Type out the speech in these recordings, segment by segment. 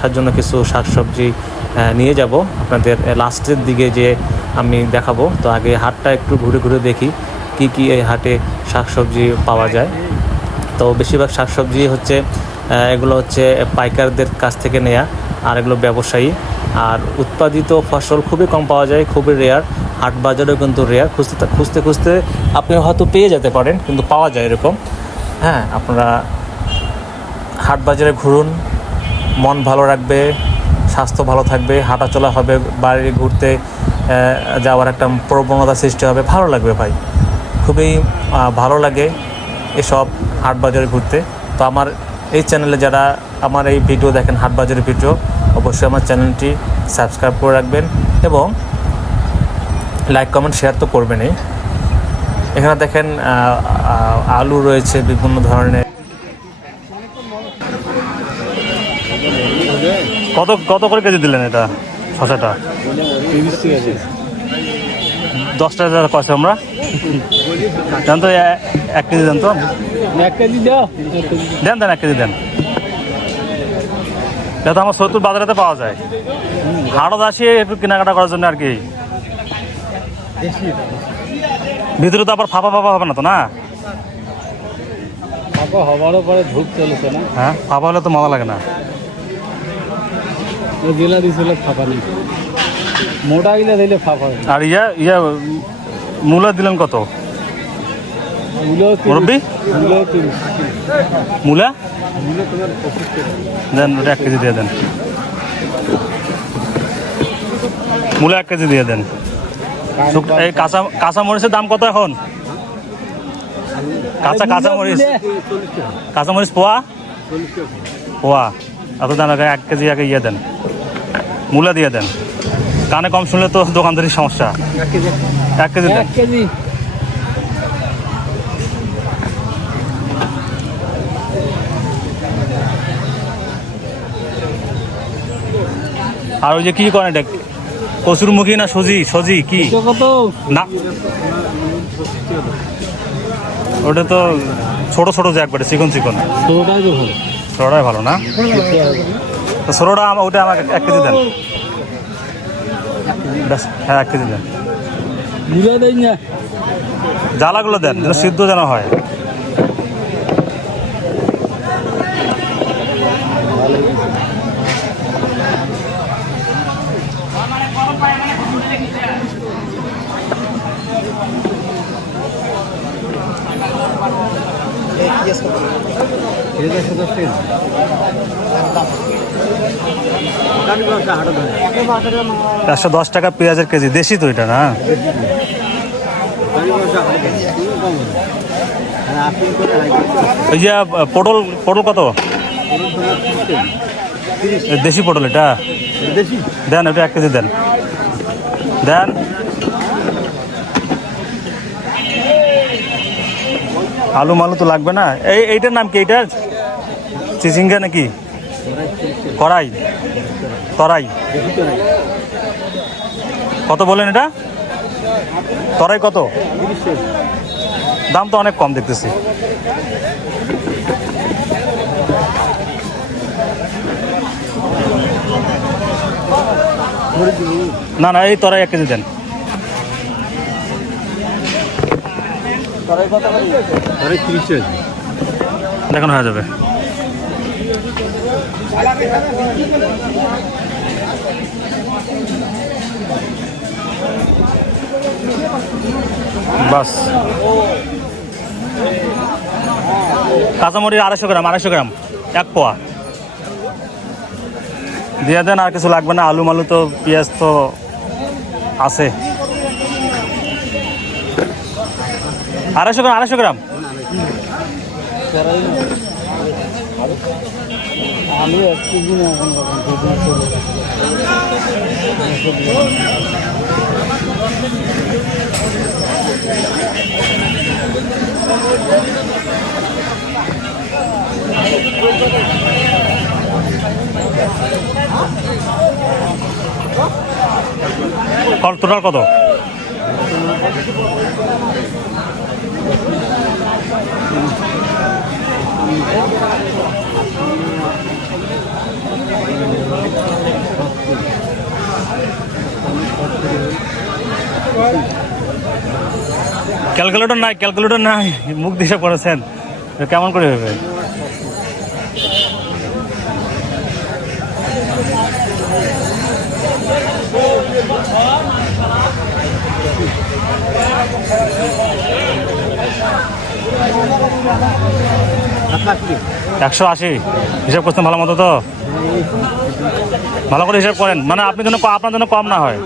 তার জন্য কিছু শাকসবজি নিয়ে যাব আপনাদের লাস্টের দিকে যে আমি দেখাবো। তো আগে হাটটা একটু ঘুরে ঘুরে দেখি কি কি এই হাটে শাকসবজি পাওয়া যায়। তো বেশিরভাগ শাকসবজি হচ্ছে এগুলো হচ্ছে পাইকারদের কাছ থেকে নেয়া, আর এগুলো ব্যবসায়ী। আর উৎপাদিত ফসল খুবই কম পাওয়া যায়, খুবই রেয়ার। হাট বাজারেও কিন্তু রেয়ার, খুঁজতে খুঁজতে আপনি হয়তো পেয়ে যেতে পারেন, কিন্তু পাওয়া যায় এরকম। হ্যাঁ, আপনারা হাট বাজারে ঘুরুন, মন ভালো রাখবে, স্বাস্থ্য ভালো থাকবে, হাঁটাচলা হবে, বাইরে ঘুরতে যাওয়ার একটা প্রবণতা সৃষ্টি হবে, ভালো লাগবে ভাই। খুবই ভালো লাগে এসব হাট বাজারে ঘুরতে। তো আমার এই চ্যানেলে যারা আমার এই ভিডিও দেখেন, হাট বাজারের ভিডিও, অবশ্যই আমার চ্যানেলটি সাবস্ক্রাইব করে রাখবেন এবং লাইক কমেন্ট শেয়ার তো করবেনই। এখানে দেখেন আলু রয়েছে বিভিন্ন ধরনের। কত কত করে কেজি দিলেন এটা শসাটা? 10 টাকা কয়েছে আমরা দেন তো, 1 কেজি দেন তো। 1 কেজি দাও, দেন 1 কেজি দেন। এটা তো আমার সত্তর বাজারেতে পাওয়া যায়, হাটত আসি একটু কেনাকাটা করার জন্য আর কি। ভিতরে তো আবার ফাঁপা হবে না তো? না, ফাঁপা হবারও পরে ধূপ চলেছে না। হ্যাঁ, ফাঁপা হলে তো মজা লাগে না। জেলা দিছিল ফাঁপা নেই, মোটা গিলা দিলে ফাঁপা। আর মূলা দিলেন কত মুরব্বী? মূলা দেন, 1 কেজি দিয়ে দেন। মূলা 1 কেজি দিয়ে দেন। এই কাঁচা মরিচের দাম কত এখন? কাঁচা মরিচ পোয়া এত দাম? 1 কেজি আগে দেন, মূলা দিয়ে দেন। কানে কম শুনলে তো দোকানদারির সমস্যা। 1 কেজি দেন। আর ওই যে কি করেন এটা, কচুরমুখী না সজি কি না? ওটা তো ছোট ছোট যে একবারে চিকন, ছোটটাই ভালো না? তো ছোটটা ওটা আমাকে 1 কেজি দেন। হ্যাঁ, 1 কেজি দেন। জ্বালাগুলো দেন যেন সিদ্ধ যেন হয়। $110 টাকা পেঁয়াজের কেজি, দেশি তো এটা না? ওই যে পটল কত? দেশি পটল এটা দেন, ওটা 1 কেজি দেন। আলু মালু তো লাগবে না। এইটার নাম কি? এইটা চিচিঙ্গা নাকি তরাই? কত বলেন এটা? তরাই কত? দাম তো অনেক কম দেখতেছি। না, এই তরাই 1 কেজি দেন। দেখানো হয়ে যাবে। বাস। কাঁচামরিচ 250 গ্রাম 1 পোয়া দিয়ে দেন। আর কিছু লাগবে না, আলু মালু তো, পেঁয়াজ তো আছে। 250 গ্রাম। আলু 1 কেজি না এখন টোটাল কত? ক্যালকুলেটর নাই, মুখ দিয়ে পড়েছেন, কেমন করে হবে? একশো আশি হিসাব করছেন ভালো মতো তো? ভালো করে হিসাব করেন, মানে আপনি জন্য আপনার জন্য কম না হয়।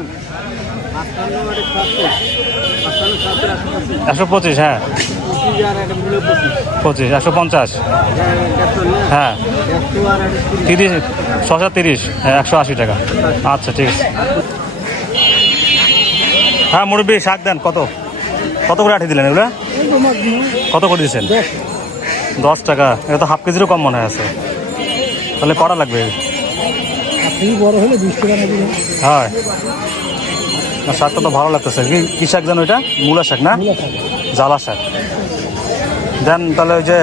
125, হ্যাঁ 25, 150, হ্যাঁ 30, 630, হ্যাঁ 180 টাকা। আচ্ছা ঠিক আছে। হ্যাঁ মুরব্বী শাক দেন, কত কত করে আঠি দিলেন এগুলো? কত করে দিয়েছেন? 10 টাকা। এটা তো হাফ কেজিরও কম মনে হয় আছে, তাহলে করা লাগবে। বড় হলে 20 টাকা নেবে। হ্যাঁ না, শাকটা তো ভালো লাগতেছে। কি শাক জানো এটা? মূলা শাক না, জ্বালা শাক। দেন তাহলে ওই যে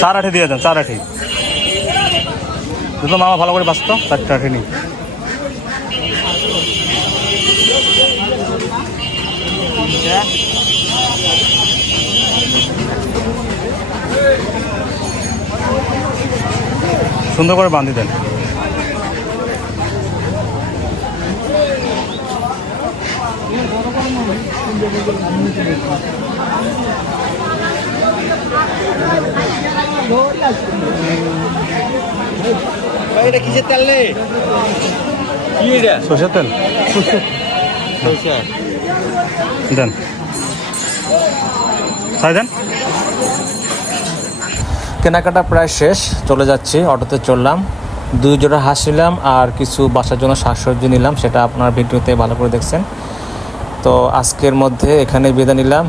4 আঠি দিয়ে দেন, 4 আঠি। দুটো মামা ভালো করে বাঁচতো, 4টা আঠি নিই। সুন্দর করে বাঁধি দেন। এটা কিসের তেল রে? কি এটা? সরষের তেল দেন, তাই দেন। কেনাকাটা প্রায় শেষ, চলে যাচ্ছি। অটোতে চললাম, 2 জোড়া হাঁস নিলাম আর কিছু বাসার জন্য শাকসবজি নিলাম, সেটা আপনার ভিডিওতে ভালো করে দেখছেন। তো আজকের মধ্যে এখানে বিদায় নিলাম।